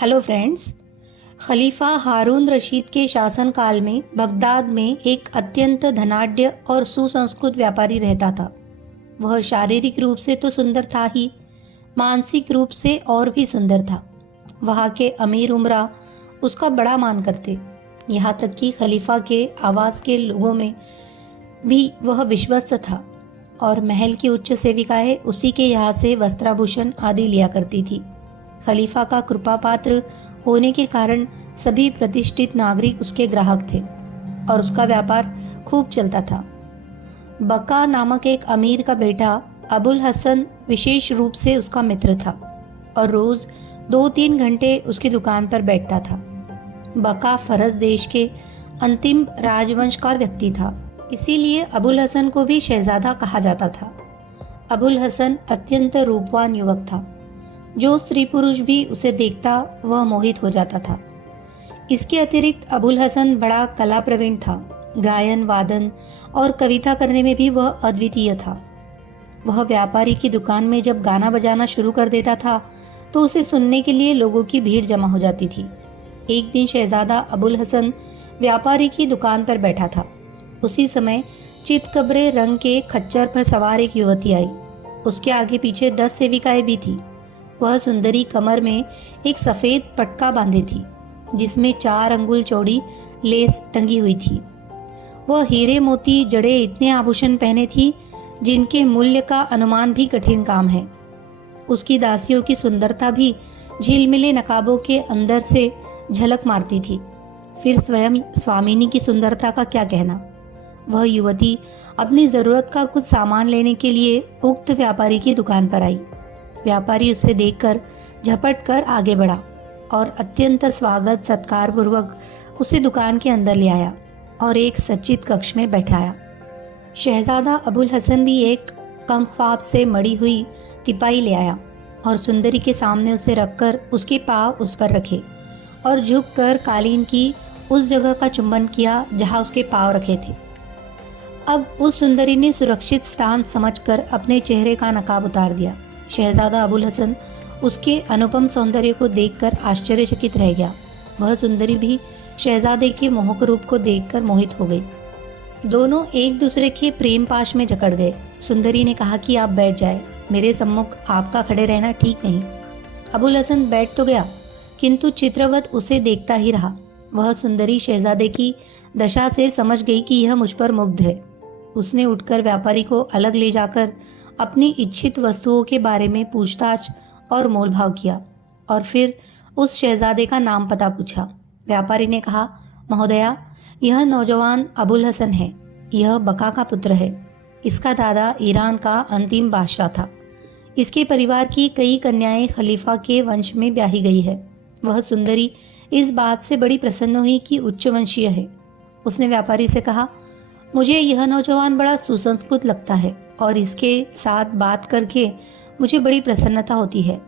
Hello friends. खलीफा Harun Rashid के शासनकाल में बगदाद में एक अत्यंत धनाढ्य और सुसंस्कृत व्यापारी रहता था। वह शारीरिक रूप से तो सुंदर था ही, मानसिक रूप से और भी सुंदर था। वहाँ के अमीर उमरा उसका बड़ा मान करते, यहाँ तक कि खलीफा के आवास के लोगों में भी वह विश्वस्त था और महल की उच्च सेविकाएं उसी के यहाँ से वस्त्राभूषण आदि लिया करती थी। खलीफा का कृपा पात्र होने के कारण सभी प्रतिष्ठित नागरिक उसके ग्राहक थे और उसका व्यापार खूब चलता था। बका नामक एक अमीर का बेटा अबुल हसन विशेष रूप से उसका मित्र था और रोज 2-3 घंटे उसकी दुकान पर बैठता था। बका फरस देश के अंतिम राजवंश का व्यक्ति था, इसीलिए अबुल हसन को भी शहजादा कहा जाता था। अबुल हसन अत्यंत रूपवान युवक था। जो स्त्री पुरुष भी उसे देखता वह मोहित हो जाता था। इसके अतिरिक्त अबुल हसन बड़ा कला प्रवीण था। गायन, वादन और कविता करने में भी वह अद्वितीय था। वह व्यापारी की दुकान में जब गाना बजाना शुरू कर देता था तो उसे सुनने के लिए लोगों की भीड़ जमा हो जाती थी। एक दिन शहजादा अबुल हसन व्यापारी की दुकान पर बैठा था। उसी समय चितकबरे रंग के खच्चर पर सवार एक युवती आई। उसके आगे पीछे 10 सेविकाएं भी थी। वह सुंदरी कमर में एक सफेद पटका बांधे थी जिसमें 4 अंगुल चौड़ी लेस टंगी हुई थी। वह हीरे मोती जड़े इतने आभूषण पहने थी जिनके मूल्य का अनुमान भी कठिन काम है। उसकी दासियों की सुंदरता भी झिलमिले नकाबों के अंदर से झलक मारती थी। फिर स्वयं स्वामिनी की सुंदरता का क्या कहना। वह युवती अपनी जरूरत का कुछ सामान लेने के लिए उक्त व्यापारी की दुकान पर आई। व्यापारी उसे देखकर झपट कर आगे बढ़ा और अत्यंत स्वागत सत्कार पूर्वक उसे दुकान के अंदर ले आया और एक सज्जित कक्ष में बैठाया। शहजादा अबुल हसन भी एक कम ख्वाब से मड़ी हुई तिपाई ले आया और सुंदरी के सामने उसे रखकर उसके पांव उस पर रखे और झुककर कालीन की उस जगह का चुंबन किया जहां उसके पांव रखे थे। अब उस सुंदरी ने सुरक्षित स्थान समझकर अपने चेहरे का नकाब उतार दिया। शहजादा अबुल हसन उसके अनुपम सौंदर्य को देखकर आश्चर्यचकित रह गया। वह सुंदरी भी शहजादे के मोहक रूप को देखकर मोहित हो गई। दोनों एक दूसरे के प्रेम पाश में जकड़ गए। सुंदरी ने कहा कि आप बैठ जाए, मेरे सम्मुख आपका खड़े रहना ठीक नहीं। अबुल हसन बैठ तो गया किंतु चित्रवत उसे देखता ही रहा। वह सुंदरी शहजादे की दशा से समझ गई कि यह मुझ पर मुग्ध है। उसने उठकर व्यापारी को अलग ले जाकर अपनी इच्छित वस्तुओं के बारे में पूछताछ और मोलभाव किया और फिर उस शहजादे का नाम पता पूछा। व्यापारी ने कहा, महोदया, यह नौजवान अबुल हसन है। यह बका का पुत्र है। इसका दादा ईरान का अंतिम बादशाह था। इसके परिवार की कई कन्याएं खलीफा के वंश में ब्याही गई है। वह सुंदरी इस बात से बड़ी प्रसन्न हुई कि उच्च वंशीय है। उसने व्यापारी से कहा, मुझे यह नौजवान बड़ा सुसंस्कृत लगता है और इसके साथ बात करके मुझे बड़ी प्रसन्नता होती है।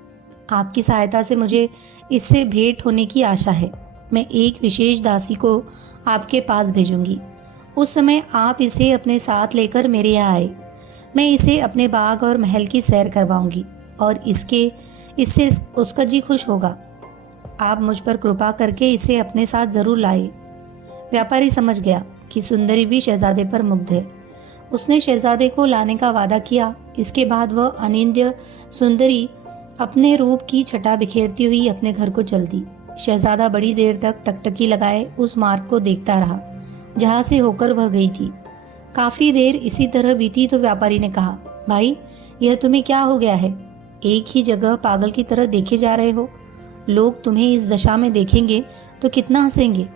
आपकी सहायता से मुझे इससे भेंट होने की आशा है। मैं एक विशेष दासी को आपके पास भेजूंगी। उस समय आप इसे अपने साथ लेकर मेरे यहाँ आए। मैं इसे अपने बाग और महल की सैर करवाऊंगी और इससे उसका जी खुश होगा। आप मुझ पर कृपा करके इसे अपने साथ जरूर लाए। व्यापारी समझ गया कि सुंदरी भी शहजादे पर मुग्ध है। उसने शहजादे को लाने का वादा किया। इसके बाद वह अनिंद्य सुंदरी अपने रूप की छटा बिखेरती हुई अपने घर को चल दी। शहजादा बड़ी देर तक टकटकी लगाए उस मार्ग को देखता रहा जहां से होकर वह गई थी। काफी देर इसी तरह बीती तो व्यापारी ने कहा, भाई, यह तुम्हें क्या हो गया है? एक ही जगह पागल की तरह देखे जा रहे हो। लोग तुम्हें इस दशा में देखेंगे तो कितना हंसेंगे।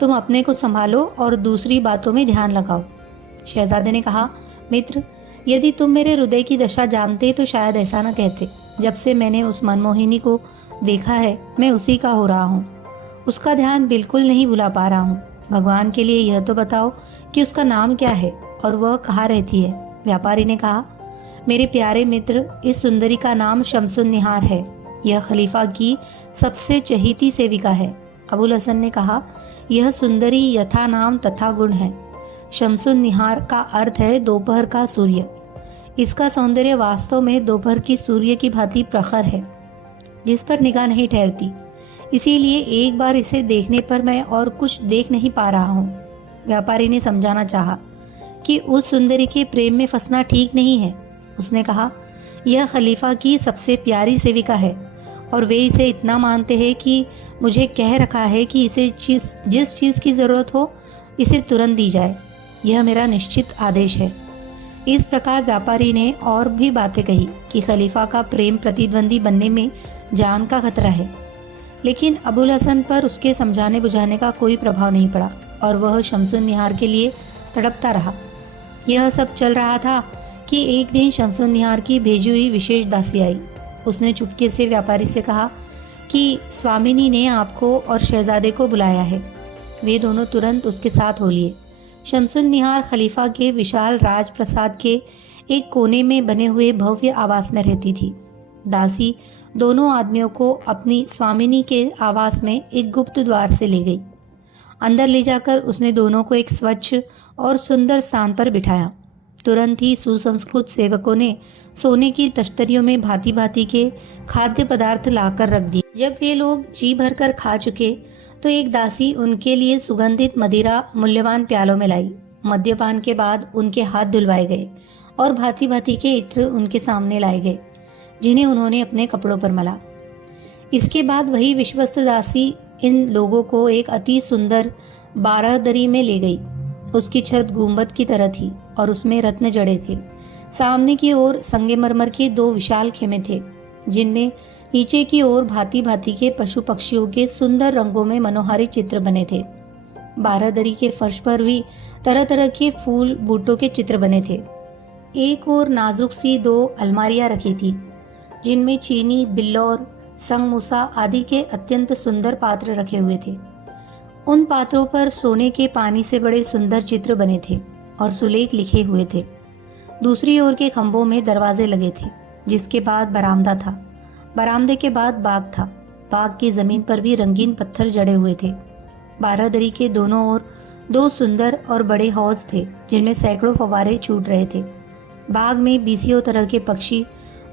तुम अपने को संभालो और दूसरी बातों में ध्यान लगाओ। शहजादे ने कहा, मित्र, यदि तुम मेरे हृदय की दशा जानते तो शायद ऐसा न कहते। जब से मैंने उस मनमोहिनी को देखा है मैं उसी का हो रहा हूँ। उसका ध्यान बिल्कुल नहीं भुला पा रहा हूँ। भगवान के लिए यह तो बताओ कि उसका नाम क्या है और वह कहाँ रहती है। व्यापारी ने कहा, मेरे प्यारे मित्र, इस सुंदरी का नाम शमसुन निहार है। यह खलीफा की सबसे चहीती सेविका है। अबुल हसन ने कहा, यह सुंदरी यथा नाम तथा गुण है। शमसुन निहार का अर्थ है दोपहर का सूर्य। इसका सौंदर्य वास्तव में दोपहर की सूर्य की भांति प्रखर है, जिस पर निगाह नहीं ठहरती। इसीलिए एक बार इसे देखने पर मैं और कुछ देख नहीं पा रहा हूँ। व्यापारी ने समझाना चाहा कि उस सुंदरी के प्रेम में फंसना ठीक नहीं है। उसने कहा, यह खलीफा की सबसे प्यारी सेविका है और वे इसे इतना मानते हैं कि मुझे कह रखा है कि इसे जिस चीज़ की ज़रूरत हो इसे तुरंत दी जाए। यह मेरा निश्चित आदेश है। इस प्रकार व्यापारी ने और भी बातें कही कि खलीफा का प्रेम प्रतिद्वंदी बनने में जान का खतरा है, लेकिन अबुल हसन पर उसके समझाने बुझाने का कोई प्रभाव नहीं पड़ा और वह शमसुन निहार के लिए तड़पता रहा। यह सब चल रहा था कि एक दिन शमसुन निहार की भेजी हुई विशेष दासी आई। उसने चुपके से व्यापारी से कहा कि स्वामिनी ने आपको और शहजादे को बुलाया है। वे दोनों तुरंत उसके साथ हो लिए। शमसुन निहार खलीफा के विशाल राजप्रसाद के एक कोने में बने हुए भव्य आवास में रहती थी। दासी दोनों आदमियों को अपनी स्वामिनी के आवास में एक गुप्त द्वार से ले गई। अंदर ले जाकर उसने दोनों को एक स्वच्छ और सुंदर स्थान पर बिठाया। तुरंत ही सुसंस्कृत सेवकों ने सोने की तश्तरियों में भांति भांति के खाद्य पदार्थ लाकर रख दिए। जब वे लोग जी भरकर खा चुके तो एक दासी उनके लिए सुगंधित मदिरा मूल्यवान प्यालों में लाई। मद्यपान के बाद उनके हाथ धुलवाए गए और भांति भांति के इत्र उनके सामने लाए गए, जिन्हें उन्होंने अपने कपड़ों पर मला। इसके बाद वही विश्वस्त दासी इन लोगों को एक अति सुंदर बारादरी में ले गई। उसकी छत गुंबद की तरह थी और उसमें रत्न जड़े थे। सामने की ओर संगमरमर के 2 विशाल खेमे थे, जिनमें नीचे की ओर भांति भांति के पशु पक्षियों के सुंदर रंगों में मनोहारी चित्र बने थे। बारादरी के फर्श पर भी तरह तरह के फूल बूटों के चित्र बने थे। एक और नाजुक सी 2 अलमारियां रखी थी, जिनमें चीनी, बिल्लौर, संगमूसा आदि के अत्यंत सुंदर पात्र रखे हुए थे। उन पात्रों पर सोने के पानी से बड़े सुंदर चित्र बने थे और सुलेख लिखे हुए थे। दूसरी ओर के खंभों में दरवाजे लगे थे, जिसके बाद बरामदा था। बरामदे के बाद बाग था। बाग की जमीन पर भी रंगीन पत्थर जड़े हुए थे। बारादरी के दोनों ओर 2 सुंदर और बड़े हौज थे, जिनमें सैकड़ों फव्वारे छूट रहे थे। बाग में बीसियों तरह के पक्षी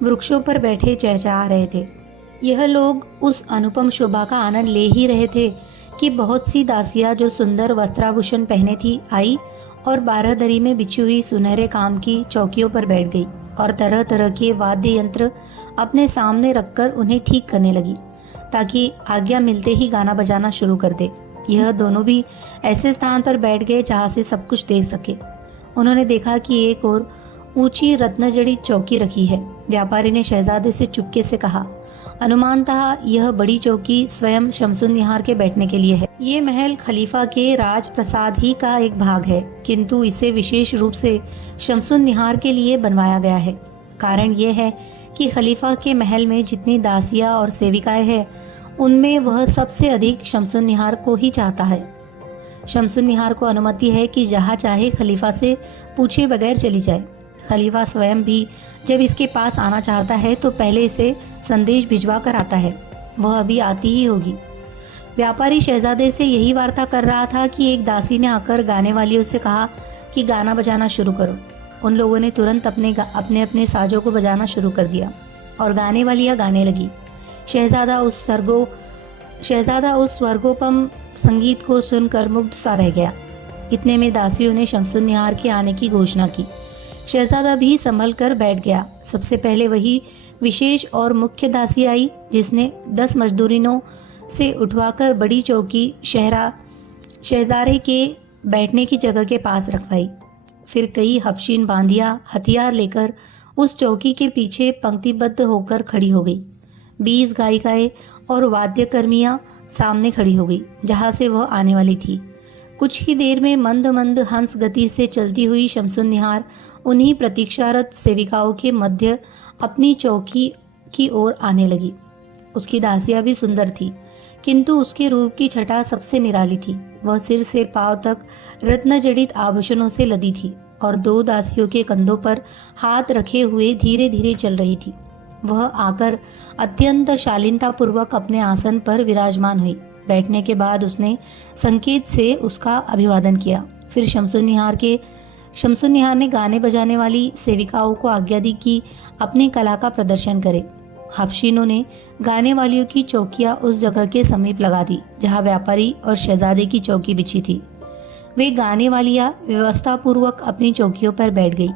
वृक्षों पर बैठे चहचहा रहे थे। यह लोग उस अनुपम शोभा का आनंद ले ही रहे थे कि बहुत सी दासियां जो सुंदर वस्त्राभूषण पहने थी आई और बारादरी में बिछी हुई सुनहरे काम की चौकियों पर बैठ गई और तरह तरह के वाद्य यंत्र अपने सामने रखकर उन्हें ठीक करने लगी, ताकि आज्ञा मिलते ही गाना बजाना शुरू कर दे। यह दोनों भी ऐसे स्थान पर बैठ गए जहाँ से सब कुछ देख सके। उन्होंने देखा कि एक और ऊंची रत्नजड़ी चौकी रखी है। व्यापारी ने शहजादे से चुपके से कहा, अनुमानतः यह बड़ी चौकी स्वयं शमसुन निहार के बैठने के लिए है। ये महल खलीफा के राजप्रसाद ही का एक भाग है, किंतु इसे विशेष रूप से शमसुन निहार के लिए बनवाया गया है। कारण यह है कि खलीफा के महल में जितनी दासियां और सेविकाएं हैं, उनमें वह सबसे अधिक शमसुन निहार को ही चाहता है। शमसुन निहार को अनुमति है कि जहाँ चाहे खलीफा से पूछे बगैर चली जाए। खलीफा स्वयं भी जब इसके पास आना चाहता है तो पहले इसे संदेश भिजवा कर आता है। वह अभी आती ही होगी। व्यापारी शहजादे से यही वार्ता कर रहा था कि एक दासी ने आकर गाने वालियों से कहा कि गाना बजाना शुरू करो। उन लोगों ने तुरंत अपने अपने साजों को बजाना शुरू कर दिया और गाने वालियाँ गाने लगी। शहजादा उस स्वर्गोपम संगीत को सुनकर मुग्ध सा रह गया। इतने में दासियों ने शमसुन निहार के आने की घोषणा की। शहजादा भी संभल कर बैठ गया। सबसे पहले वही विशेष और मुख्य दासी आई, जिसने 10 मजदूरिनों से उठवाकर बड़ी चौकी शहजारे के बैठने की जगह के पास रखवाई। फिर कई हबशीन बांधियां हथियार लेकर उस चौकी के पीछे पंक्तिबद्ध होकर खड़ी हो गई। 20 गायिकाएं और वाद्यकर्मियां सामने खड़ी हो गई, जहां से वह आने वाली थी। कुछ ही देर में मंद मंद हंस गति से चलती हुई शमसुन निहार उन्हीं प्रतीक्षारत सेविकाओं के मध्य अपनी चौकी की ओर आने लगी। उसकी दासियां भी सुंदर थी, किंतु उसके रूप की छटा सबसे निराली थी। वह सिर से पांव तक रत्न जड़ित आभूषणों से लदी थी और 2 दासियों के कंधों पर हाथ रखे हुए धीरे धीरे चल रही थी। वह आकर अत्यंत शालीनतापूर्वक अपने आसन पर विराजमान हुई। बैठने के बाद उसने संकेत से उसका अभिवादन किया। फिर शमसुन निहार ने गाने बजाने वाली सेविकाओं को आज्ञा दी कि अपनी कला का प्रदर्शन करे। हबशीनों ने गाने वालियों की चौकियां उस जगह के समीप लगा दी जहां व्यापारी और शहजादे की चौकी बिछी थी। वे गाने वालियां व्यवस्थापूर्वक अपनी चौकियों पर बैठ गई।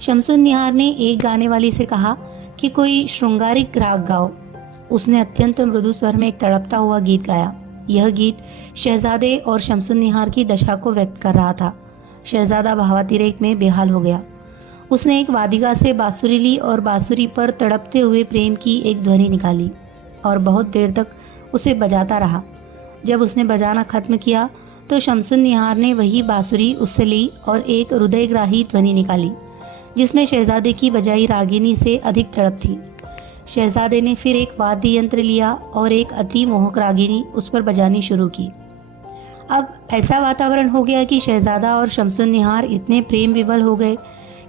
शमसुन निहार ने एक गाने वाली से कहा कि कोई श्रृंगारिक राग गाओ। उसने अत्यंत मृदु स्वर में एक तड़पता हुआ गीत गाया। यह गीत शहजादे और शमसुन निहार की दशा को व्यक्त कर रहा था। शहजादा भावातिरेक में बेहाल हो गया। उसने एक वादिका से बांसुरी ली और बांसुरी पर तड़पते हुए प्रेम की एक ध्वनि निकाली और बहुत देर तक उसे बजाता रहा। जब उसने बजाना खत्म किया तो शमसुन निहार ने वही बांसुरी उससे ली और एक हृदयग्राही ध्वनि निकाली जिसमें शहजादे की बजाई रागिनी से अधिक तड़प थी। शहजादे ने फिर एक वाद्य यंत्र लिया और एक अति मोहक रागिनी उस पर बजानी शुरू की। अब ऐसा वातावरण हो गया कि शहजादा और शमसुन निहार इतने प्रेम विवल हो गए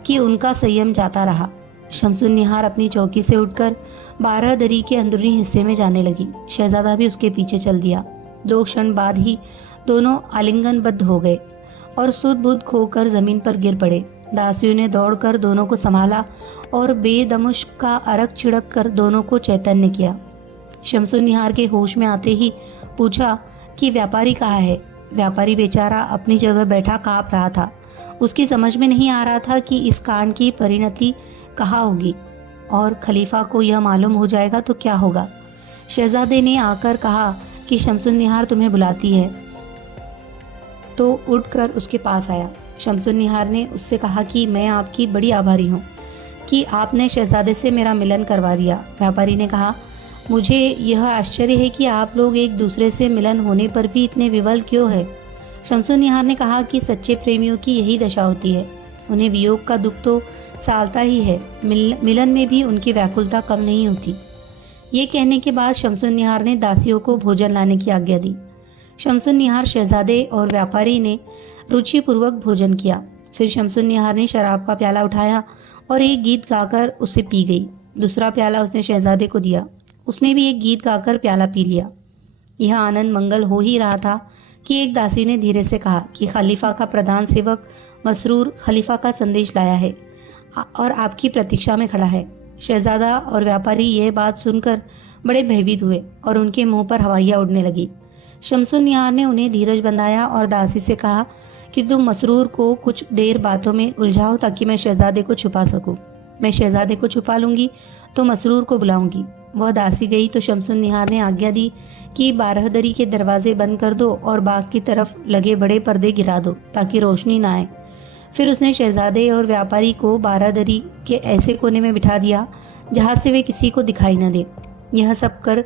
कि उनका संयम जाता रहा। शमसुन निहार अपनी चौकी से उठकर 12 दरी के अंदरूनी हिस्से में जाने लगी। शहजादा भी उसके पीछे चल दिया। 2 क्षण बाद ही दोनों आलिंगनबद्ध हो गए और सुध बुध खोकर जमीन पर गिर पड़े। दासियों ने दौड़कर दोनों को संभाला और बेदमुश का अरक छिड़क कर दोनों को चैतन्य किया। शमसुन निहार के होश में आते ही पूछा कि व्यापारी कहाँ है। व्यापारी बेचारा अपनी जगह बैठा काँप रहा था। उसकी समझ में नहीं आ रहा था कि इस कांड की परिणति कहाँ होगी और खलीफा को यह मालूम हो जाएगा तो क्या होगा। शहजादे ने आकर कहा कि शमसुन निहार तुम्हें बुलाती है, तो उठकर उसके पास आया। शमसुन निहार ने उससे कहा कि मैं आपकी बड़ी आभारी हूँ कि आपने शहजादे से मेरा मिलन करवा दिया। व्यापारी ने कहा, मुझे यह आश्चर्य है कि आप लोग एक दूसरे से मिलन होने पर भी इतने विवल क्यों है। शमसुन निहार ने कहा कि सच्चे प्रेमियों की यही दशा होती है। उन्हें वियोग का दुख तो सालता ही है, मिलन में भी उनकी व्याकुलता कम नहीं होती। ये कहने के बाद शमसुन निहार ने दासियों को भोजन लाने की आज्ञा दी। शमसुन निहार, शहजादे और व्यापारी ने रुचिपूर्वक भोजन किया। फिर शमसुन निहार ने शराब का प्याला उठाया और एक गीत गाकर उसे पी गई। दूसरा प्याला उसने शहजादे को दिया। उसने भी एक गीत गाकर प्याला पी लिया। यह आनंद मंगल हो ही रहा था कि एक दासी ने धीरे से कहा कि खलीफा का प्रधान सेवक मसरूर खलीफा का संदेश लाया है और आपकी प्रतीक्षा में खड़ा है। शहजादा और व्यापारी यह बात सुनकर बड़े भयभीत हुए और उनके मुंह पर हवाइयाँ उड़ने लगी। शमसुन निहार ने उन्हें धीरज बंधाया और दासी से कहा कि तुम मसरूर को कुछ देर बातों में उलझाओ ताकि मैं शहजादे को छुपा सकूं। मैं शहजादे को छुपा लूंगी तो मसरूर को बुलाऊंगी। वह दासी गई तो शमसुन निहार ने आज्ञा दी कि 12 दरी के दरवाजे बंद कर दो और बाग की तरफ लगे बड़े पर्दे गिरा दो ताकि रोशनी ना आए। फिर उसने शहजादे और व्यापारी को 12 दरी के ऐसे कोने में बिठा दिया जहाँ से वे किसी को दिखाई न दे। यह सब कर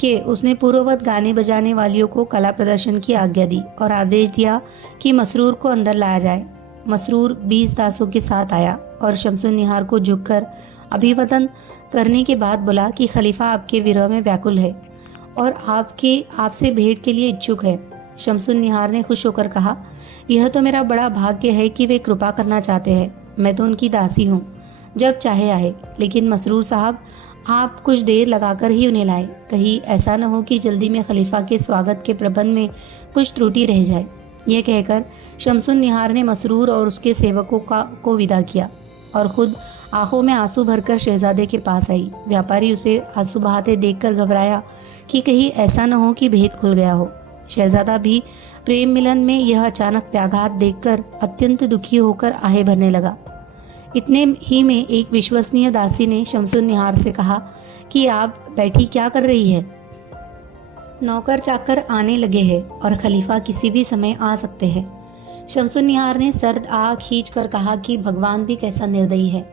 के उसने पूर्ववत गाने बजाने वालियों को कला प्रदर्शन की आज्ञा दी और आदेश दिया कि मसरूर को अंदर लाया जाए। मसरूर 20 दासों के साथ आया और शमसुन निहार को झुककर अभिवादन करने के बाद बोला कि खलीफा आपके विरह में व्याकुल है और आपसे भेंट के लिए इच्छुक है। शमसुन निहार ने खुश होकर कहा, यह तो मेरा बड़ा भाग्य है कि वे कृपा करना चाहते हैं। मैं तो उनकी दासी हूँ, जब चाहे आए। लेकिन मसरूर साहब, आप कुछ देर लगाकर ही उन्हें लाए। कहीं ऐसा न हो कि जल्दी में खलीफा के स्वागत के प्रबंध में कुछ त्रुटि रह जाए। यह कहकर शमसुन निहार ने मसरूर और उसके सेवकों को विदा किया और खुद आंखों में आंसू भरकर शहजादे के पास आई। व्यापारी उसे आंसू बहाते देखकर घबराया कि कहीं ऐसा न हो कि भेद खुल गया हो। शहजादा भी प्रेम मिलन में यह अचानक व्याघात देखकर अत्यंत दुखी होकर आहे भरने लगा। इतने ही में एक विश्वसनीय दासी ने शमसुन निहार से कहा कि आप बैठी क्या कर रही है। नौकर चाकर आने लगे हैं और खलीफा किसी भी समय आ सकते हैं। शमसुन निहार ने सर्द आह खींच कर कहा कि भगवान भी कैसा निर्दयी है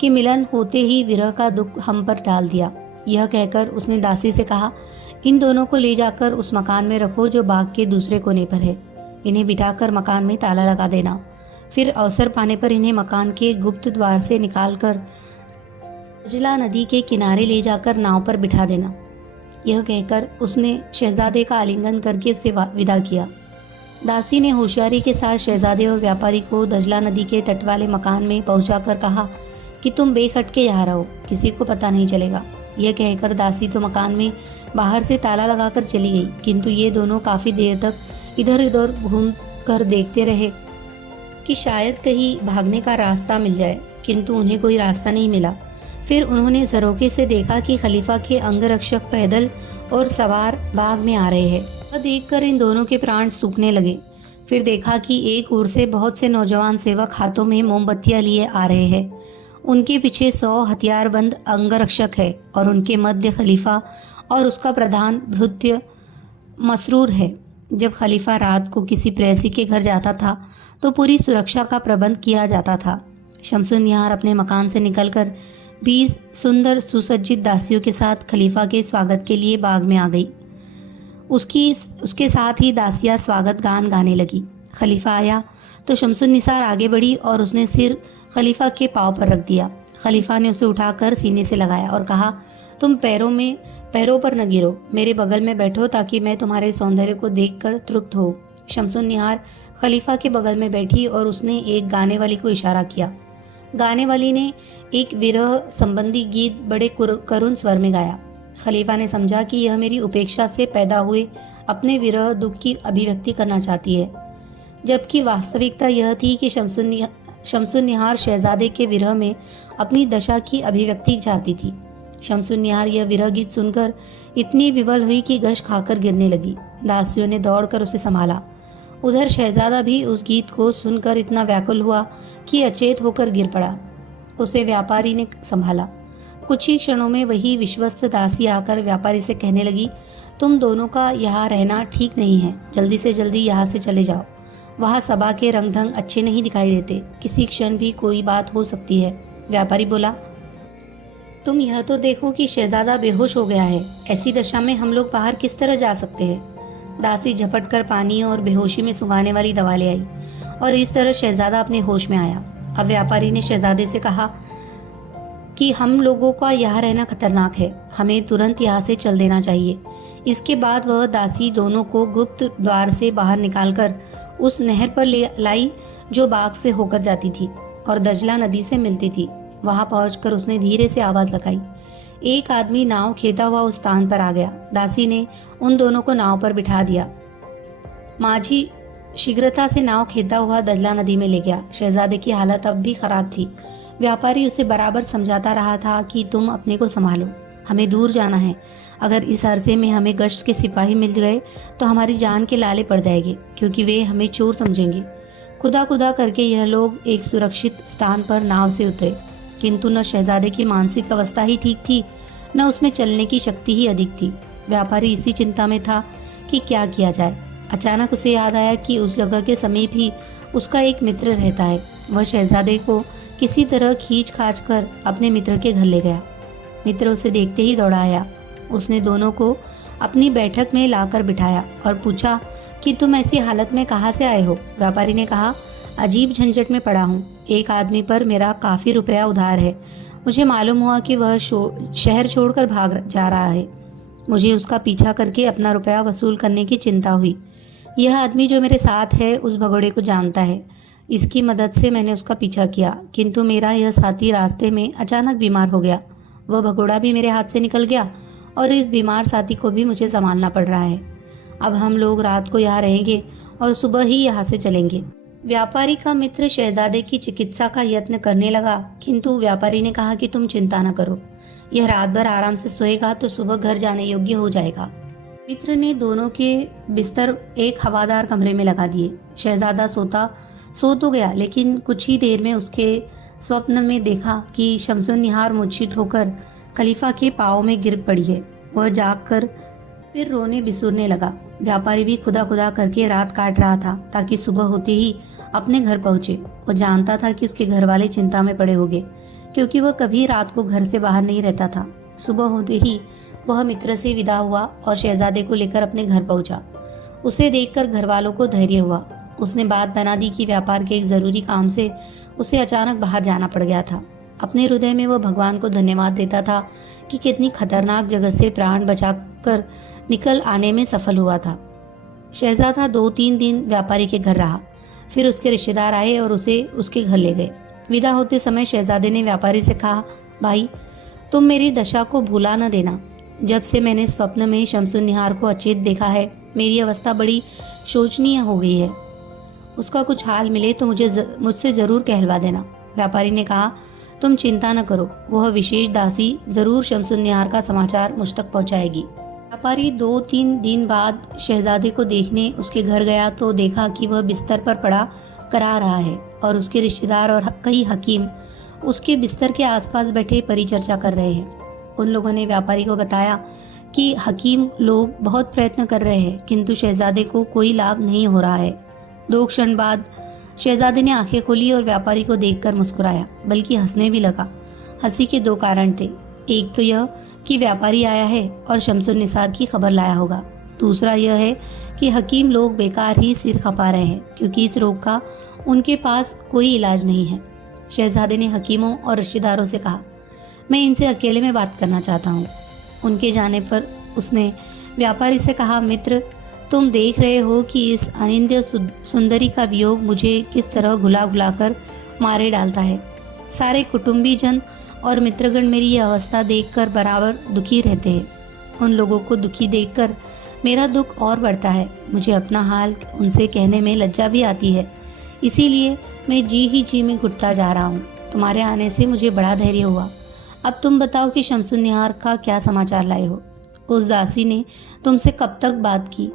कि मिलन होते ही विरह का दुख हम पर डाल दिया। यह कहकर उसने दासी से कहा, इन दोनों को ले जाकर उस मकान में रखो जो बाग के दूसरे कोने पर है। इन्हें बिठाकर मकान में ताला लगा देना। फिर अवसर पाने पर इन्हें मकान के गुप्त द्वार से निकालकर दजला नदी के किनारे ले जाकर नाव पर बिठा देना। यह कहकर उसने शहजादे का आलिंगन करके उससे विदा किया। दासी ने होशियारी के साथ शहजादे और व्यापारी को दजला नदी के तट वाले मकान में पहुंचाकर कहा कि तुम बेखटके यहाँ रहो, किसी को पता नहीं चलेगा। यह कहकर दासी तो मकान में बाहर से ताला लगाकर चली गई, किंतु ये दोनों काफ़ी देर तक इधर उधर घूम कर देखते रहे कि शायद कहीं भागने का रास्ता मिल जाए, किंतु उन्हें कोई रास्ता नहीं मिला। फिर उन्होंने झरोखे से देखा कि खलीफा के अंगरक्षक पैदल और सवार बाग में आ रहे हैं। वह देखकर इन दोनों के प्राण सूखने लगे। फिर देखा कि एक ओर से बहुत से नौजवान सेवक हाथों में मोमबत्तियां लिए आ रहे हैं। उनके पीछे 100 हथियारबंद अंगरक्षक है और उनके मध्य खलीफा और उसका प्रधान भृत्य मसरूर है। जब खलीफा रात को किसी प्रेसी के घर जाता था तो पूरी सुरक्षा का प्रबंध किया जाता था। शमसुन्निहार अपने मकान से निकलकर 20 सुंदर सुसज्जित दासियों के साथ खलीफा के स्वागत के लिए बाग में आ गई। उसके साथ ही दासियां स्वागत गान गाने लगी। खलीफा आया तो शमसुन्निसार आगे बढ़ी और उसने सिर खलीफा के पांव पर रख दिया। खलीफा ने उसे उठाकर सीने से लगाया और कहा, तुम पैरों पर न गिरो, मेरे बगल में बैठो ताकि मैं तुम्हारे सौंदर्य को देखकर तृप्त हो। शमसुन्निहार खलीफा के बगल में बैठी और उसने एक गाने वाली को इशारा किया। गाने वाली ने एक विरह संबंधी गीत बड़े करुण स्वर में गाया। खलीफा ने समझा कि यह मेरी उपेक्षा से पैदा हुए अपने विरह दुख की अभिव्यक्ति करना चाहती है, जबकि वास्तविकता यह थी कि शमसुन्निहार शहजादे के विरह में अपनी दशा की अभिव्यक्ति चाहती थी। शमसुन्निहार यह विरह गीत सुनकर इतनी विवल हुई कि गश खाकर गिरने लगी। दासियों ने दौड़कर उसे संभाला। उधर शहजादा भी उस गीत को सुनकर इतना व्याकुल हुआ कि अचेत होकर गिर पड़ा। उसे व्यापारी ने संभाला। कुछ ही क्षणों में वही विश्वस्त दासी आकर व्यापारी से कहने लगी, तुम दोनों का यहाँ रहना ठीक नहीं है, जल्दी से जल्दी यहाँ से चले जाओ। वहाँ सभा के रंग ढंग अच्छे नहीं दिखाई देते, किसी क्षण भी कोई बात हो सकती है। व्यापारी बोला, तुम यह तो देखो कि शहजादा बेहोश हो गया है, ऐसी दशा में हम लोग बाहर किस तरह जा सकते हैं। दासी झपट कर पानी और बेहोशी में सुंघाने वाली दवा ले आई और इस तरह शहजादा अपने होश में आया। अब व्यापारी ने शहजादे से कहा कि हम लोगों का यहाँ रहना खतरनाक है, हमें तुरंत यहाँ से चल देना चाहिए। इसके बाद वह दासी दोनों को गुप्त द्वार से बाहर निकालकर उस नहर पर ले लाई जो बाग से होकर जाती थी और दजला नदी से मिलती थी। वहां पहुंचकर उसने धीरे से आवाज लगाई। एक आदमी नाव खेता हुआ उस स्थान पर आ गया। दासी ने उन दोनों को नाव पर बिठा दिया। माझी शीघ्रता से नाव खेता हुआ दजला नदी में ले गया। शहजादे की हालत अब भी खराब थी। व्यापारी उसे बराबर समझाता रहा था कि तुम अपने को संभालो, हमें दूर जाना है। अगर इस अरसे में हमें गश्त के सिपाही मिल गए तो हमारी जान के लाले पड़ जाएंगे, क्योंकि वे हमें चोर समझेंगे। खुदा खुदा करके यह लोग एक सुरक्षित स्थान पर नाव से उतरे, किंतु न शहजादे की मानसिक अवस्था ही ठीक थी, न उसमें चलने की शक्ति ही अधिक थी। व्यापारी इसी चिंता में था कि क्या किया जाए। अचानक उसे याद आया कि उस जगह के समीप ही उसका एक मित्र रहता है। वह शहजादे को किसी तरह खींच खाच कर अपने मित्र के घर ले गया। मित्र उसे देखते ही दौड़ा आया। उसने दोनों को अपनी बैठक में लाकर बिठाया और पूछा कि तुम ऐसी हालत में कहाँ से आए हो। व्यापारी ने कहा, अजीब झंझट में पड़ा हूँ। एक आदमी पर मेरा काफ़ी रुपया उधार है। मुझे मालूम हुआ कि वह शहर छोड़कर भाग जा रहा है। मुझे उसका पीछा करके अपना रुपया वसूल करने की चिंता हुई। यह आदमी जो मेरे साथ है उस भगोड़े को जानता है। इसकी मदद से मैंने उसका पीछा किया, किंतु मेरा यह साथी रास्ते में अचानक बीमार हो गया। वह भगोड़ा भी मेरे हाथ से निकल गया और इस बीमार साथी को भी मुझे संभालना पड़ रहा है। अब हम लोग रात को यहाँ रहेंगे और सुबह ही यहाँ से चलेंगे। व्यापारी का मित्र शहजादे की चिकित्सा का यत्न करने लगा, किंतु व्यापारी ने कहा कि तुम चिंता न करो, यह रात भर आराम से सोएगा तो सुबह घर जाने योग्य हो जाएगा। मित्र ने दोनों के बिस्तर एक हवादार कमरे में लगा दिए। शहजादा सो तो गया, लेकिन कुछ ही देर में उसके स्वप्न में देखा कि शमसुन्निहार मूर्छित होकर खलीफा के पाँव में गिर पड़ी है। वह जागकर फिर रोने बिसुरने लगा। व्यापारी भी खुदा खुदा करके रात काट रहा था ताकि सुबह होते ही अपने घर पहुंचे। वो जानता था कि उसके घर वाले चिंता में पड़े होंगे, क्योंकि वह कभी रात को घर से बाहर नहीं रहता था। सुबह होते ही वह मित्र से विदा हुआ और शहजादे को लेकर अपने घर पहुंचा। उसे देखकर घर वालों को धैर्य हुआ। उसने बात बना दी कि व्यापार के एक जरूरी काम से उसे अचानक बाहर जाना पड़ गया था। अपने हृदय में वह भगवान को धन्यवाद देता था कि कितनी खतरनाक जगह से प्राण बचाकर निकल आने में सफल हुआ था। शहजादा 2-3 दिन व्यापारी के घर रहा। फिर उसके रिश्तेदार आए और उसे उसके घर ले गए। विदा होते समय शहजादे ने व्यापारी से कहा, भाई तुम मेरी दशा को भुला न देना। जब से मैंने स्वप्न में शमसुन्निहार को अचेत देखा है, मेरी अवस्था बड़ी शोचनीय हो गई है। उसका कुछ हाल मिले तो मुझसे ज़रूर कहलवा देना। व्यापारी ने कहा, तुम चिंता न करो, वह विशेष दासी जरूर शमसुन्निहार का समाचार मुझ तक पहुंचाएगी। व्यापारी 2-3 दिन बाद शहजादे को देखने उसके घर गया तो देखा कि वह बिस्तर पर पड़ा करा रहा है और उसके रिश्तेदार और कई हकीम उसके बिस्तर के आसपास बैठे परिचर्चा कर रहे हैं। उन लोगों ने व्यापारी को बताया कि हकीम लोग बहुत प्रयत्न कर रहे हैं किंतु शहजादे को कोई लाभ नहीं हो रहा है। 2 क्षण बाद शहजादे ने आंखें खोली और व्यापारी को देखकर मुस्कुराया, बल्कि हंसने भी लगा। हंसी के 2 कारण थे, एक तो यह कि व्यापारी आया है और शमसुन्निसार की खबर लाया होगा, दूसरा यह है कि हकीम लोग बेकार ही सिर खपा रहे हैं क्योंकि इस रोग का उनके पास कोई इलाज नहीं है। शहजादे ने हकीमों और रिश्तेदारों से कहा, मैं इनसे अकेले में बात करना चाहता हूँ। उनके जाने पर उसने व्यापारी से कहा, मित्र, तुम देख रहे हो कि इस अनिंद्य सुंदरी का वियोग मुझे किस तरह घुला घुला कर मारे डालता है। सारे कुटुंबीजन और मित्रगण मेरी यह अवस्था देखकर बराबर दुखी रहते हैं। उन लोगों को दुखी देखकर मेरा दुख और बढ़ता है। मुझे अपना हाल उनसे कहने में लज्जा भी आती है, इसीलिए मैं जी ही जी में घुटता जा रहा हूँ। तुम्हारे आने से मुझे बड़ा धैर्य हुआ। अब तुम बताओ कि शमसुन्निहार का क्या समाचार लाए हो? उस दासी ने तुमसे कब तक बात की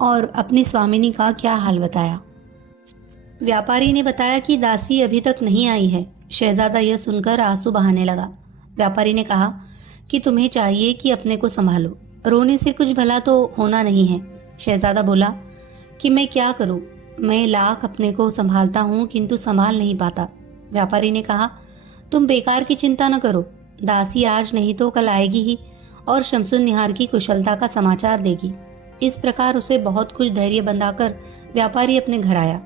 और अपनी स्वामिनी का क्या हाल बताया? व्यापारी ने बताया कि दासी अभी तक नहीं आई है। शहजादा यह सुनकर आंसू बहाने लगा। व्यापारी ने कहा कि तुम्हें चाहिए कि अपने को संभालो, रोने से कुछ भला तो होना नहीं है। शहजादा बोला कि मैं क्या करूं, मैं लाख अपने को संभालता हूं किंतु संभाल नहीं पाता। व्यापारी ने कहा, तुम बेकार की चिंता न करो, दासी आज नहीं तो कल आएगी ही और शमसुन्निहार की कुशलता का समाचार देगी। इस प्रकार उसे बहुत कुछ धैर्य बंधाकर व्यापारी अपने घर आया।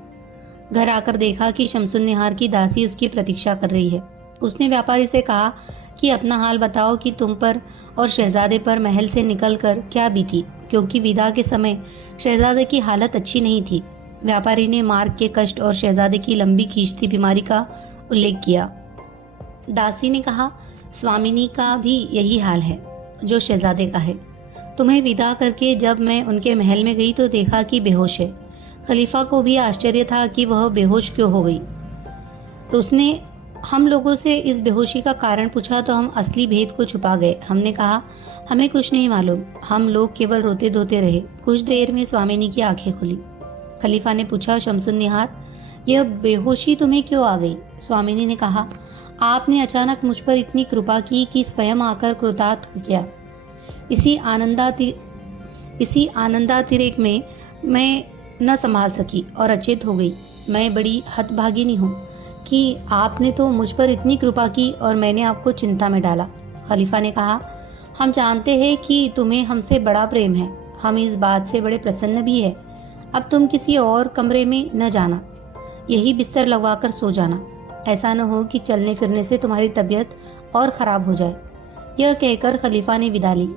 घर आकर देखा कि शमसुन्निहार की दासी उसकी प्रतीक्षा कर रही है। उसने व्यापारी से कहा कि अपना हाल बताओ कि तुम पर और शहजादे पर महल से निकलकर क्या बीती, क्योंकि विदा के समय शहजादे की हालत अच्छी नहीं थी। व्यापारी ने मार्ग के कष्ट और शहजादे की लंबी खींचती बीमारी का उल्लेख किया। दासी ने कहा, स्वामिनी का भी यही हाल है जो शहजादे का है। तुम्हें विदा करके जब मैं उनके महल में गई तो देखा कि बेहोश है। खलीफा को भी आश्चर्य था कि वह बेहोश क्यों हो गई। उसने हम लोगों से इस बेहोशी का कारण पूछा तो हम असली भेद को छुपा गए। हमने कहा, हमें कुछ नहीं मालूम, हम लोग केवल रोते धोते रहे। कुछ देर में स्वामिनी की आंखें खुली। खलीफा ने पूछा, शमसुन्निहार, यह बेहोशी तुम्हें क्यों आ गई? स्वामिनी ने कहा, आपने अचानक मुझ पर इतनी कृपा की कि स्वयं आकर कृतार्थ किया। इसी आनंदातिरेक में मैं न संभाल सकी और अचेत हो गई। मैं बड़ी हतभागिनी हूँ कि आपने तो मुझ पर इतनी कृपा की और मैंने आपको चिंता में डाला। खलीफा ने कहा, हम जानते हैं कि तुम्हें हमसे बड़ा प्रेम है, हम इस बात से बड़े प्रसन्न भी है। अब तुम किसी और कमरे में न जाना, यही बिस्तर लगवाकर सो जाना। ऐसा न हो कि चलने फिरने से तुम्हारी तबीयत और ख़राब हो जाए। यह कहकर खलीफा ने विदा ली।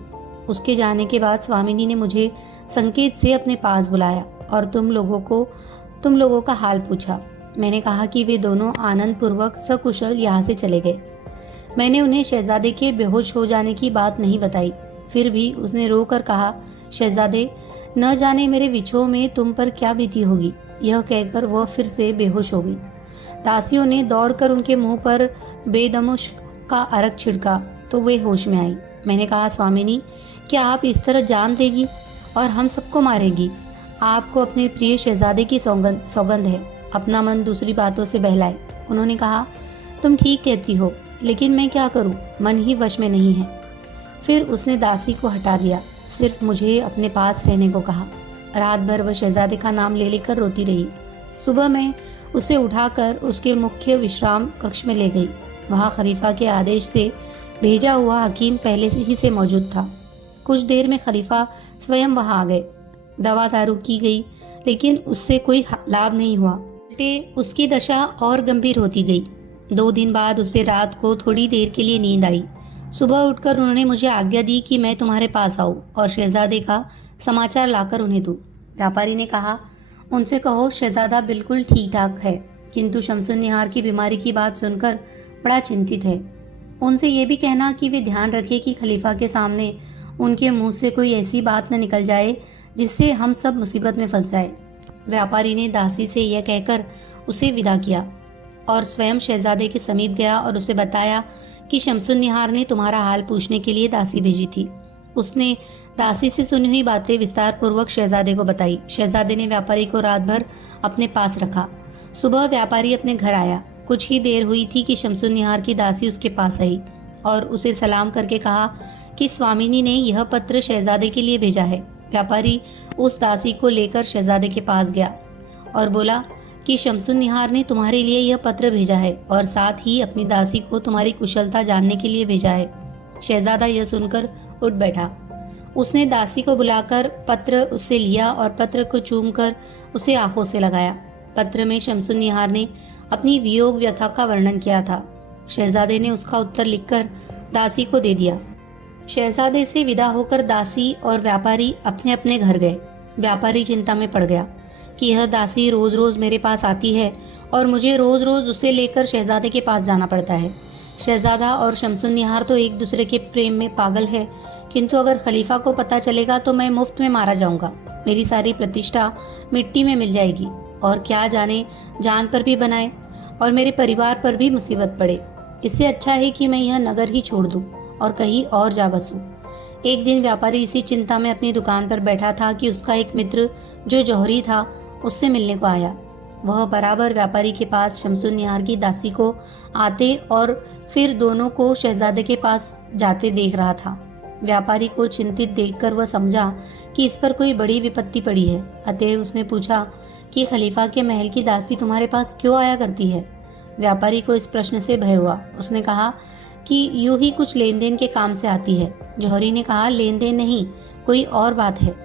उसके जाने के बाद स्वामिनी ने मुझे संकेत से अपने पास बुलाया और तुम लोगों का हाल पूछा। मैंने कहा कि वे दोनों आनंद पूर्वक सकुशल यहाँ से चले गए। मैंने उन्हें शहजादे के बेहोश हो जाने की बात नहीं बताई। फिर भी उसने रो कर कहा, शहजादे, न जाने मेरे विछोह में तुम पर क्या बीती होगी। यह कहकर वह फिर से बेहोश हो गई। दासियों ने दौड़कर उनके मुंह पर बेदमुश का अरक छिड़का तो वे होश में आई। मैंने कहा, स्वामिनी, क्या आप इस तरह जान देगी और हम सबको मारेगी? आपको अपने प्रिय शहजादे की सौगंध है, अपना मन दूसरी बातों से बहलाए। उन्होंने कहा, तुम ठीक कहती हो, लेकिन मैं क्या करूं, मन ही वश में नहीं है। फिर उसने दासी को हटा दिया, सिर्फ मुझे अपने पास रहने को कहा। रात भर वह शहजादे का नाम ले लेकर रोती रही। सुबह मैं उसे उठाकर उसके मुख्य विश्राम कक्ष में ले गई। वहाँ खलीफा के आदेश से भेजा हुआ हकीम पहले से ही से मौजूद था। कुछ देर में खलीफा स्वयं वहाँ आ गए। दवा दारू की गई, लेकिन उससे कोई लाभ नहीं हुआ। उल्टे उसकी दशा और गंभीर होती गई। 2 दिन बाद उसे रात को थोड़ी देर के लिए नींद आई। सुबह उठकर उन्होंने मुझे आज्ञा दी कि मैं तुम्हारे पास आऊं और शहजादे का समाचार लाकर उन्हें दूं। व्यापारी ने कहा, उनसे कहो शहजादा बिल्कुल ठीक ठाक है, किंतु शमसुन्निहार की बीमारी की बात सुनकर बड़ा चिंतित है। उनसे ये भी कहना कि वे ध्यान रखें कि खलीफा के सामने उनके मुंह से कोई ऐसी बात न निकल जाए जिससे हम सब मुसीबत में फंस जाए। व्यापारी ने दासी से यह कहकर उसे विदा किया। और स्वयं शहजादे के समीप गया और उसे बताया कि शमसुन निहार ने तुम्हारा हाल पूछने के लिए दासी भेजी थी। उसने दासी से सुनी हुई बातें विस्तार पूर्वक शहजादे को बताई। शहजादे ने व्यापारी को रात भर अपने पास रखा। सुबह व्यापारी अपने घर आया। कुछ ही देर हुई थी कि शमसुन निहार की दासी उसके पास आई और उसे सलाम करके कहा कि स्वामिनी ने यह पत्र शहजादे के लिए भेजा है। व्यापारी उस दासी को लेकर शहजादे के पास गया और बोला कि शमसुन निहार ने तुम्हारे लिए यह पत्र भेजा है और साथ ही अपनी दासी को तुम्हारी कुशलता जानने के लिए भेजा है। शहजादा यह सुनकर उठ बैठा। उसने दासी को बुलाकर पत्र उससे लिया और पत्र को चूमकर उसे आंखों से लगाया। पत्र में शमसुन निहार ने अपनी वियोग व्यथा का वर्णन किया था। शहजादे ने उसका उत्तर लिखकर दासी को दे दिया। शहजादे से विदा होकर दासी और व्यापारी अपने अपने घर गए। व्यापारी चिंता में पड़ गया कि यह दासी रोज रोज मेरे पास आती है और मुझे रोज रोज उसे लेकर शहजादे के पास जाना पड़ता है। शहजादा और शमसुन निहार तो एक दूसरे के प्रेम में पागल है, किंतु अगर खलीफा को पता चलेगा तो मैं मुफ्त में मारा जाऊंगा। मेरी सारी प्रतिष्ठा मिट्टी में मिल जाएगी और क्या जाने जान पर भी बनाए और मेरे परिवार पर भी मुसीबत पड़े। इससे अच्छा है कि मैं यह नगर ही छोड़ दूं और कहीं और जा बसूं। एक दिन व्यापारी इसी चिंता में अपनी दुकान पर बैठा था कि उसका एक मित्र जो जौहरी था उससे मिलने को आया। वह बराबर व्यापारी के पास शमसुन निहार की दासी को आते और फिर दोनों को शहजादे के पास जाते देख रहा था। व्यापारी को चिंतित देखकर वह समझा कि इस पर कोई बड़ी विपत्ति पड़ी है। अतएव उसने पूछा कि खलीफा के महल की दासी तुम्हारे पास क्यों आया करती है? व्यापारी को इस प्रश्न से भय हुआ। उसने कहा कि यूं ही कुछ लेन देन के काम से आती है। जौहरी ने कहा, लेन देन नहीं, कोई और बात है।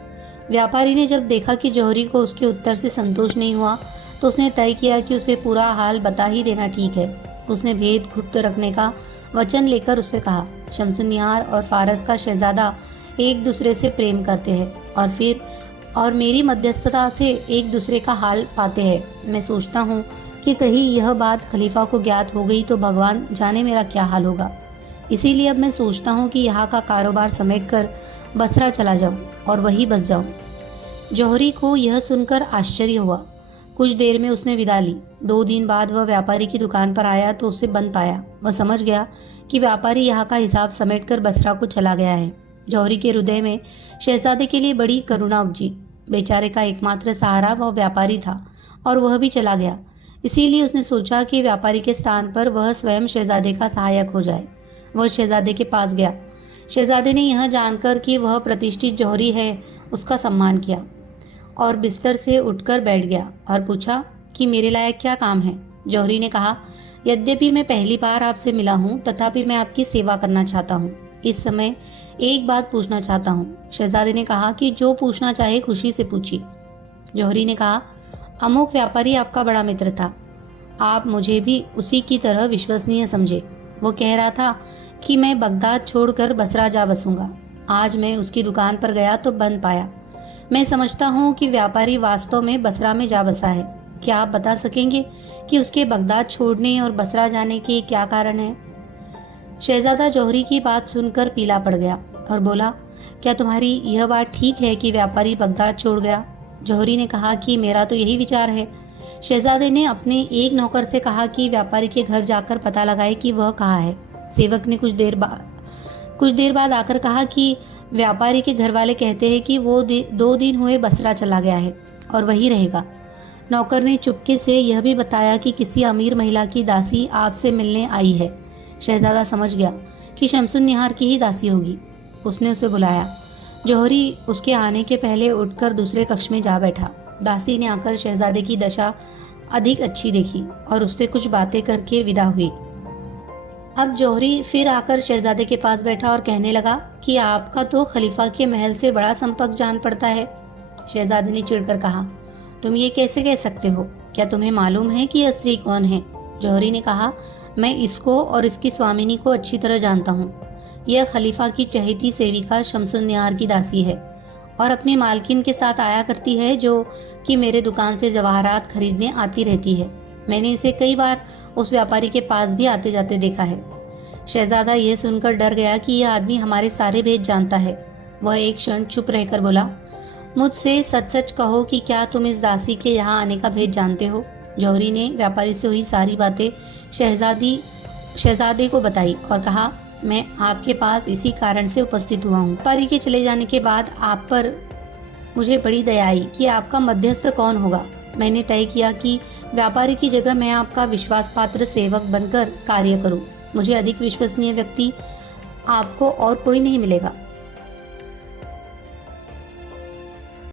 व्यापारी ने जब देखा कि जौहरी को उसके उत्तर से संतोष नहीं हुआ तो उसने तय किया कि उसे पूरा हाल बता ही देना ठीक है। उसने भेद गुप्त रखने का वचन लेकर उससे कहा, शमसुन निहार और फारस का शहजादा एक दूसरे से प्रेम करते हैं और मेरी मध्यस्थता से एक दूसरे का हाल पाते हैं। मैं सोचता हूँ कि कहीं यह बात खलीफा को ज्ञात हो गई तो भगवान जाने मेरा क्या हाल होगा। इसीलिए अब मैं सोचता हूँ कि यहाँ का कारोबार समेटकर बसरा चला जाऊँ और वहीं बस जाऊँ। जौहरी को यह सुनकर आश्चर्य हुआ। कुछ देर में उसने विदा ली। 2 दिन बाद वह व्यापारी की दुकान पर आया तो उसे बंद पाया। वह समझ गया कि व्यापारी यहाँ का हिसाब समेटकर बसरा को चला गया है। जौहरी के हृदय में शहजादे के लिए बड़ी करुणा उपजी। बेचारे का एकमात्र सहारा वह व्यापारी था और वह भी चला गया। इसीलिए उसने सोचा कि व्यापारी के स्थान पर वह स्वयं शहजादे का सहायक हो जाए। वह शहजादे के पास गया। शहजादे ने यह जानकर कि वह प्रतिष्ठित जौहरी है उसका सम्मान किया और बिस्तर से उठकर बैठ गया और पूछा कि मेरे लायक क्या काम है। जौहरी ने कहा, यद्यपि मैं पहली बार आपसे मिला हूँ तथापि मैं आपकी सेवा करना चाहता हूँ। इस समय एक बात पूछना चाहता हूँ। शहजादे ने कहा कि जो पूछना चाहे खुशी से पूछिए। जौहरी ने कहा, अमुक व्यापारी आपका बड़ा मित्र था। आप मुझे भी उसी की तरह विश्वसनीय समझे। वो कह रहा था कि मैं बगदाद छोड़कर बसरा जा बसूंगा। आज मैं उसकी दुकान पर गया तो बंद पाया। मैं समझता हूँ कि व्यापारी वास्तव में बसरा में जा बसा है। क्या आप बता सकेंगे कि उसके बगदाद छोड़ने और बसरा जाने के क्या कारण है? शहजादा जौहरी की बात सुनकर पीला पड़ गया और बोला, क्या तुम्हारी यह बात ठीक है कि व्यापारी बगदाद छोड़ गया? जौहरी ने कहा कि मेरा तो यही विचार है। शहजादे ने अपने एक नौकर से कहा कि व्यापारी के घर जाकर पता लगाए कि वह कहाँ है। सेवक ने कुछ देर बाद आकर कहा कि व्यापारी के घर वाले कहते हैं कि वो 2 दिन हुए बसरा चला गया है और वहीं रहेगा। नौकर ने चुपके से यह भी बताया कि किसी अमीर महिला की दासी आपसे मिलने आई है। शहजादा समझ गया कि शमसुन निहार की ही दासी होगी। उसने उसे बुलाया। जौहरी उसके आने के पहले उठकर दूसरे कक्ष में जा बैठा। दासी ने आकर शहजादे की दशा अधिक अच्छी देखी और उससे कुछ बातें करके विदा हुई। अब जौहरी फिर आकर शहजादे के पास बैठा और कहने लगा कि आपका तो खलीफा के महल से बड़ा संपर्क जान पड़ता है। शहजादे ने चिढ़कर कहा, तुम ये कैसे कह सकते हो? क्या तुम्हें मालूम है कि यह स्त्री कौन है? जौहरी ने कहा, मैं इसको और इसकी स्वामिनी को अच्छी तरह जानता हूँ। यह खलीफा की चहेती सेविका शमसुन निहार की दासी है और अपनी मालकिन के साथ आया करती है, जो कि मेरे दुकान से जवाहरात खरीदने आती रहती है। मैंने इसे कई बार उस व्यापारी के पास भी आते जाते देखा है। शहजादा यह सुनकर डर गया कि यह आदमी हमारे सारे भेद जानता है। वह एक क्षण चुप रहकर बोला, मुझसे सच सच कहो कि क्या तुम इस दासी के यहाँ आने का भेद जानते हो? जौहरी ने व्यापारी से हुई सारी बातें शहजादे को बताई और कहा, मैं आपके पास इसी कारण से उपस्थित हुआ हूँ। व्यापारी के चले जाने के बाद आप पर मुझे बड़ी दया आई कि आपका मध्यस्थ कौन होगा। मैंने तय किया कि व्यापारी की जगह मैं आपका विश्वास पात्र सेवक बनकर कार्य करूं। मुझे अधिक विश्वसनीय व्यक्ति आपको और कोई नहीं मिलेगा।